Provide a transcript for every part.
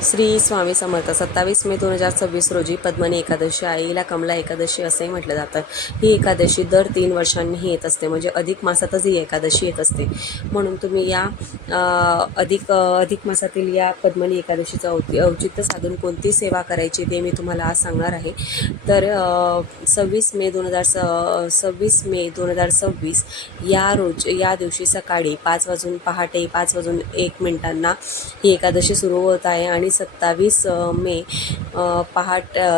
श्री स्वामी समर्थ. 27 मे 2026 रोजी पद्मनी एकादशी, आईला कमला एकादशी असंही म्हटलं जातं. ही एकादशी दर 3 वर्षांनी येत असते, म्हणजे अधिक मासातच ही एकादशी येत असते. म्हणून तुम्ही या अधिक मासातील या पद्मनी एकादशीचं औचित्य साधून कोणती सेवा करायची ते मी तुम्हाला आज सांगणार आहे. तर 26 मे 2026 या दिवशी सकाळी पहाटे 5:01 ही एकादशी सुरू होत आहे आणि 27 मे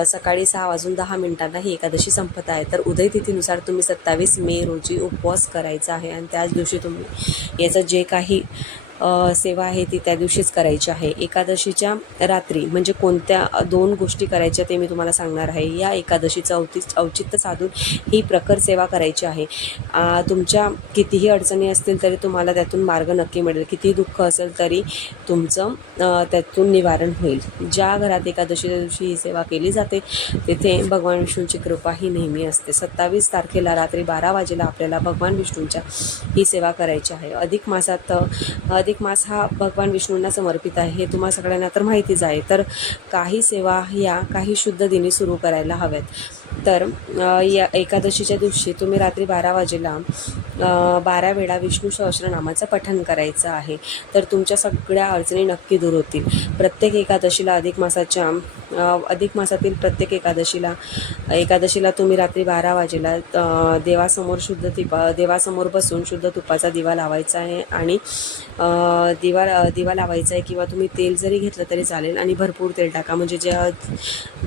सकाळी 6:10 ही एकादशी संपत आहे. तर उदय तिथीनुसार तुम्ही 27 मे रोजी उपवास करायचा आहे आणि त्याच दिवशी तुम्ही याचं जे काही सेवा आहे ती त्या दिवशीच करायची आहे. एकादशीच्या रात्री म्हणजे कोणत्या 2 गोष्टी करायच्या ते मी तुम्हाला सांगणार आहे. या एकादशीचं औचित्य साधून ही प्रखर सेवा करायची आहे. तुमच्या कितीही अडचणी असतील तरी तुम्हाला त्यातून मार्ग नक्की मिळेल. कितीही दुःख असेल तरी तुमचं त्यातून निवारण होईल. ज्या घरात एकादशीच्या दिवशी ही सेवा केली जाते तेथे भगवान विष्णूंची कृपा ही नेहमी असते. 27 तारखेला रात्री 12 वाजेला आपल्याला भगवान विष्णूंच्या ही सेवा करायची आहे. अधिक मास हा भगवान विष्णूंना समर्पित आहे हे तुम्हाला सगळ्यांना तर माहितीच आहे. तर काही सेवा या काही शुद्ध दिनी सुरू करायला हव्यात. तर या एकादशीच्या दिवशी तुम्ही रात्री 12 वाजेला 12 वेळा विष्णू सहस्रनामाचं पठण करायचं आहे. तर तुमच्या सगळ्या अडचणी नक्की दूर होतील. प्रत्येक एकादशीला अधिक मासातील प्रत्येक एकादशीला तुम्ही रात्री 12 वाजेला देवासमोर बसून शुद्ध तुपाचा दिवा लावायचा आहे आणि दिवा लावायचा आहे किंवा तुम्ही तेल जरी घेतलं तरी चालेल आणि भरपूर तेल टाका. म्हणजे ज्या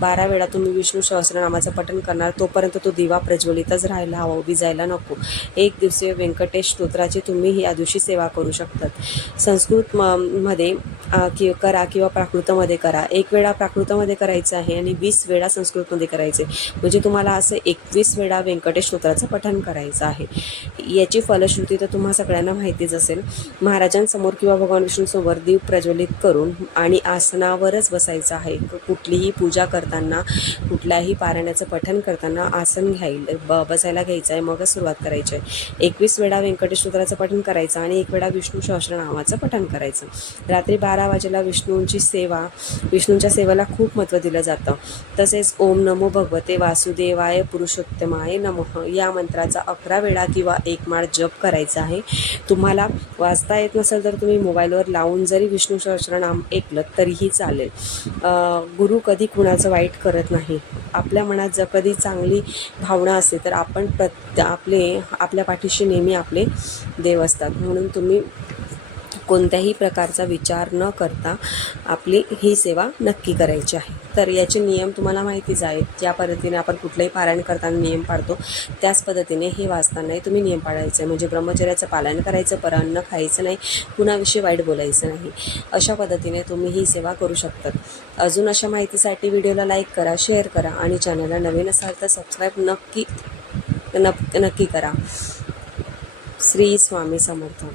12 वेळा तुम्ही विष्णू सहस्रनामाचं पठण करणार तोपर्यंत तो दिवा प्रज्वलितच राहायला हवा, विजायला नको. एक दिवसीय व्यंकटेश स्तोत्राची तुम्ही या दिवशी सेवा करू शकतात. संस्कृत मध्ये करा किंवा प्राकृतमध्ये करा. 1 वेळा प्राकृतमध्ये करायचं आहे आणि 20 वेळा संस्कृतमध्ये करायचे. म्हणजे तुम्हाला असं 21 वेळा व्यंकटेश स्तोत्राचं पठण करायचं आहे. याची फलश्रुती तर तुम्हा सगळ्यांना माहितीच असेल. महाराजांसमोर किंवा भगवान विष्णूसमोर दीप प्रज्वलित करून आणि आसनावरच बसायचं आहे. कुठलीही पूजा करताना, कुठल्याही पारायणाचं पठण करताना आसन बसायला घ्यायचं आहे, मगच सुरुवात करायची आहे. 21 वेळा व्यंकटेश स्तोत्राचं पठण करायचं आणि 1 वेळा विष्णू सहस्रनामाचं पठण करायचं. रात्री 12 वाजेला विष्णूंच्या सेवेला खूप महत्त्व दिलं जातं. तसेच ओम नमो भगवते वासुदेवाय पुरुषोत्तमाय नमः या मंत्राचा 11 वेळा किंवा 1 माळ जप करायचा आहे. तुम्हाला वाचता येत नसेल तर तुम्ही मोबाईलवर लावून जरी विष्णू सहस्रनाम ऐकलं तरीही चालेल. गुरु कधी कुणाचं वाईट करत नाही. आपल्या मनात जर कधी चांगली भावना असेल तर आपल्या पाठीशी नेहमी आपले देव असतात. म्हणून तुम्ही कोणत्याही प्रकारचा विचार न करता आपली ही सेवा नक्की करायची आहे. तर याचे नियम तुम्हाला माहितीच आहेत. ज्या पद्धतीने आपण कुठलंही पारायण करताना नियम पाळतो त्याच पद्धतीने हे वाचतानाही तुम्ही नियम पाळायचे आहे. म्हणजे ब्रह्मचर्याचं पालन करायचं, परान्न खायचं नाही, कुणाविषयी वाईट बोलायचं नाही. अशा पद्धतीने तुम्ही ही सेवा करू शकतात. अजून अशा माहितीसाठी व्हिडिओला लाईक करा, शेअर करा आणि चॅनलला नवीन असाल तर सबस्क्राईब नक्की करा. श्री स्वामी समर्थ.